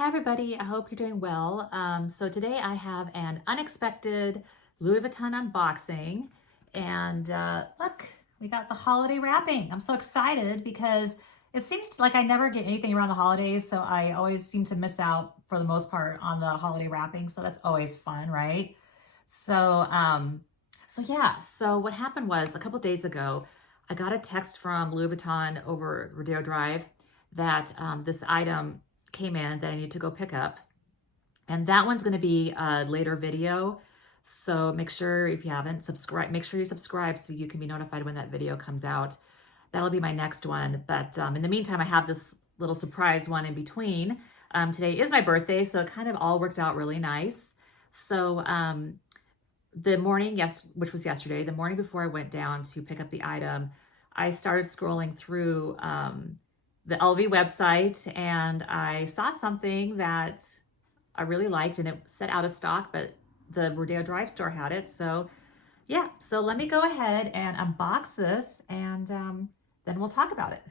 Hi everybody, I hope you're doing well. So today I have an unexpected Louis Vuitton unboxing and look, we got the holiday wrapping. I'm so excited because it seems like I never get anything around the holidays, so I always seem to miss out for the most part on the holiday wrapping, so that's always fun, right? So, so what happened was a couple days ago, I got a text from Louis Vuitton over Rodeo Drive that this item came in that I need to go pick up. And that one's going to be a later video. So make sure if you haven't subscribed, make sure you subscribe so you can be notified when that video comes out. That'll be my next one. But in the meantime, I have this little surprise one in between. Today is my birthday, so it kind of all worked out really nice. So the morning, which was yesterday, the morning before I went down to pick up the item, I started scrolling through the LV website and I saw something that I really liked and it said out of stock, but the Rodeo Drive store had it. So yeah, so let me go ahead and unbox this and then we'll talk about it.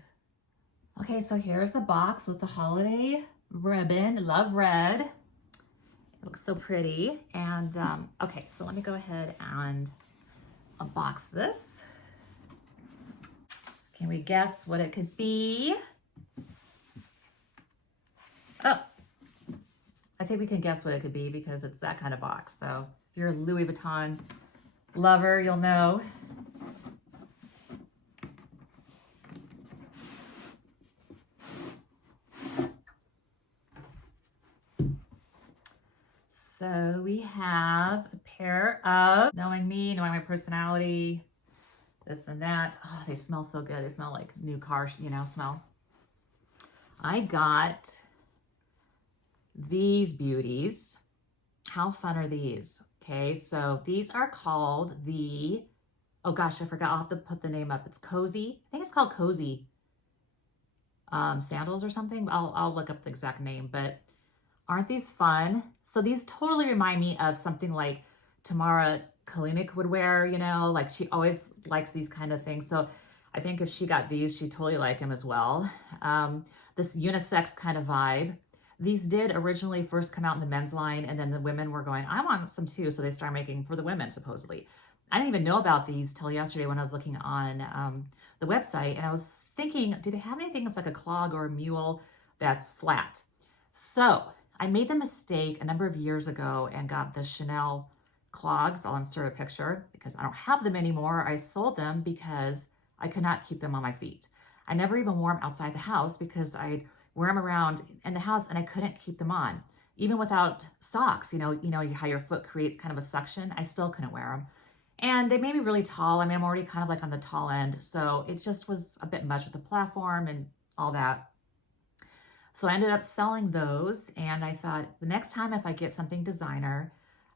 Okay, so here's the box with the holiday ribbon, love red. It looks so pretty. And okay, so let me go ahead and unbox this. Can we guess what it could be? Oh, I think we can guess what it could be because it's that kind of box. So if you're a Louis Vuitton lover, you'll know. So we have a pair of, knowing me, knowing my personality, this and that. Oh, they smell so good. They smell like new car, smell. I got these beauties. How fun are these? Okay, so these are called the, oh gosh, I forgot. I'll have to put the name up. It's Cozy. I think it's called Cozy sandals or something. I'll look up the exact name, but aren't these fun? So these totally remind me of something like Tamara Kalinick would wear, like she always likes these kind of things. So I think if she got these, she'd totally like them as well. This unisex kind of vibe. These did originally first come out in the men's line, and then the women were going, I want some too. So they started making for the women, supposedly. I didn't even know about these till yesterday when I was looking on the website, and I was thinking, do they have anything that's like a clog or a mule that's flat? So I made the mistake a number of years ago and got the Chanel clogs. I'll insert a picture because I don't have them anymore. I sold them because I could not keep them on my feet. I never even wore them outside the house because I'd wear them around in the house and I couldn't keep them on. Even without socks, you know how your foot creates kind of a suction, I still couldn't wear them. And they made me really tall. I mean, I'm already kind of like on the tall end. So it just was a bit much with the platform and all that. So I ended up selling those. And I thought the next time if I get something designer,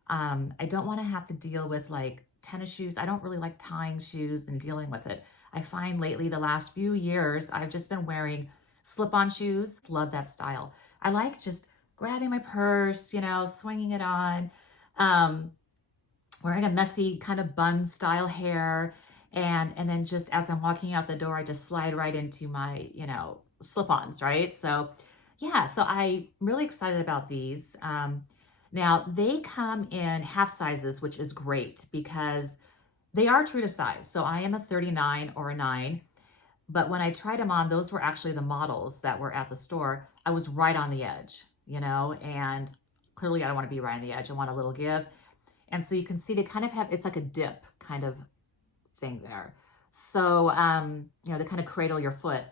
I don't want to have to deal with like tennis shoes. I don't really like tying shoes and dealing with it. I find lately the last few years, I've just been wearing slip-on shoes. Love that style. I like just grabbing my purse, swinging it on, wearing a messy kind of bun style hair. And then just as I'm walking out the door, I just slide right into my, slip-ons, right? So yeah, so I'm really excited about these. Now they come in half sizes, which is great because they are true to size. So I am a 39 or a 9. But when I tried them on, those were actually the models that were at the store. I was right on the edge, and clearly I don't want to be right on the edge. I want a little give. And so you can see they kind of have, it's like a dip kind of thing there. So, they kind of cradle your foot,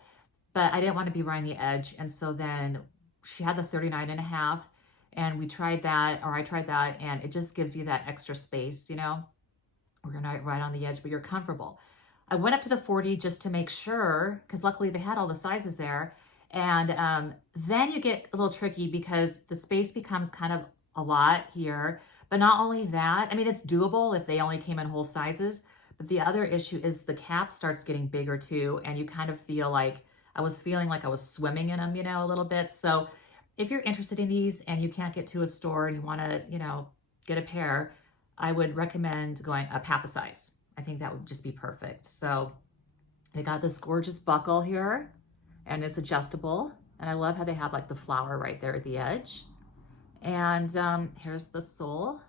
but I didn't want to be right on the edge. And so then she had the 39 and a half and I tried that, and it just gives you that extra space, We're not right on the edge, but you're comfortable. I went up to the 40 just to make sure, because luckily they had all the sizes there. And then you get a little tricky because the space becomes kind of a lot here. But not only that, I mean, it's doable if they only came in whole sizes. But the other issue is the cap starts getting bigger too. And you kind of feel like, I was feeling like I was swimming in them, a little bit. So if you're interested in these and you can't get to a store and you want to, get a pair, I would recommend going up half a size. I think that would just be perfect. So they got this gorgeous buckle here and it's adjustable. And I love how they have like the flower right there at the edge. And here's the sole.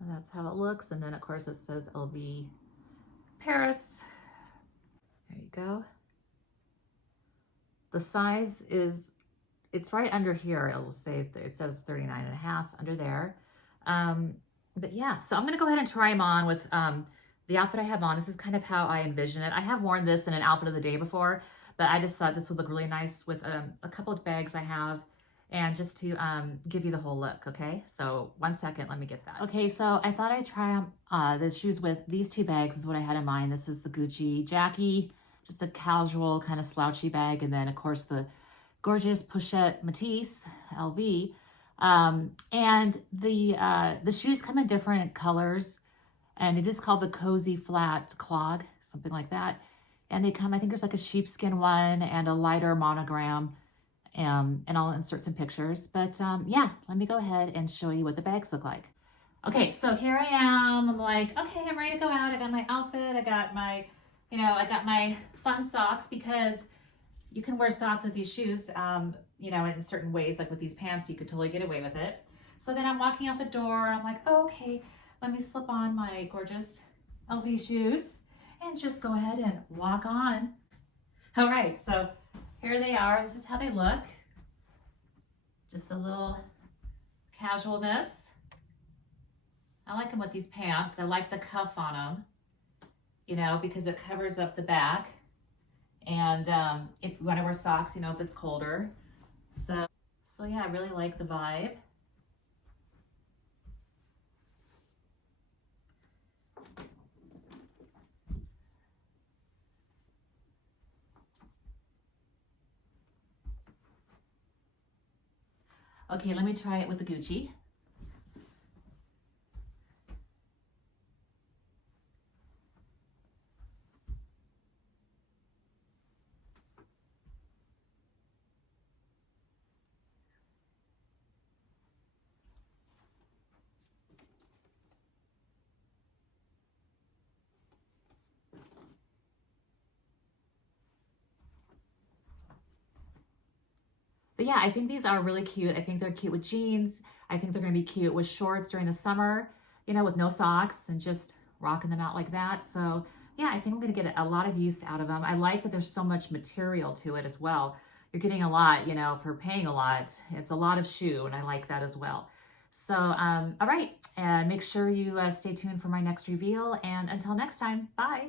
And that's how it looks. And then of course it says LV Paris. There you go. The size is, it's right under here. It'll say, it says 39.5 under there. But yeah, so I'm gonna go ahead and try them on with the outfit I have on. This is kind of how I envision it. I have worn this in an outfit of the day before, but I just thought this would look really nice with a couple of bags I have, and just to give you the whole look, okay? So 1 second, let me get that. Okay, so I thought I'd try the shoes with these two bags is what I had in mind. This is the Gucci Jackie, just a casual kind of slouchy bag, and then of course the gorgeous Pochette Matisse LV. And the shoes come in different colors, and it is called the Cozy Flat Clog, something like that. And they come, I think there's like a sheepskin one and a lighter monogram, and I'll insert some pictures. But yeah, let me go ahead and show you what the bags look like. Okay, so here I am. I'm like, okay, I'm ready to go out. I got my outfit. I got my, I got my fun socks, because you can wear socks with these shoes, in certain ways, like with these pants, you could totally get away with it. So then I'm walking out the door. I'm like, oh, okay, let me slip on my gorgeous LV shoes and just go ahead and walk on. All right, so here they are. This is how they look. Just a little casualness. I like them with these pants. I like the cuff on them, because it covers up the back. And if you want to wear socks, if it's colder. So yeah, I really like the vibe. Okay, let me try it with the Gucci. But yeah, I think these are really cute. I think they're cute with jeans. I think they're gonna be cute with shorts during the summer, with no socks and just rocking them out like that. So yeah, I think I'm gonna get a lot of use out of them. I like that there's so much material to it as well. You're getting a lot, for paying a lot. It's a lot of shoe, and I like that as well. So, all right, and make sure you stay tuned for my next reveal. And until next time, bye.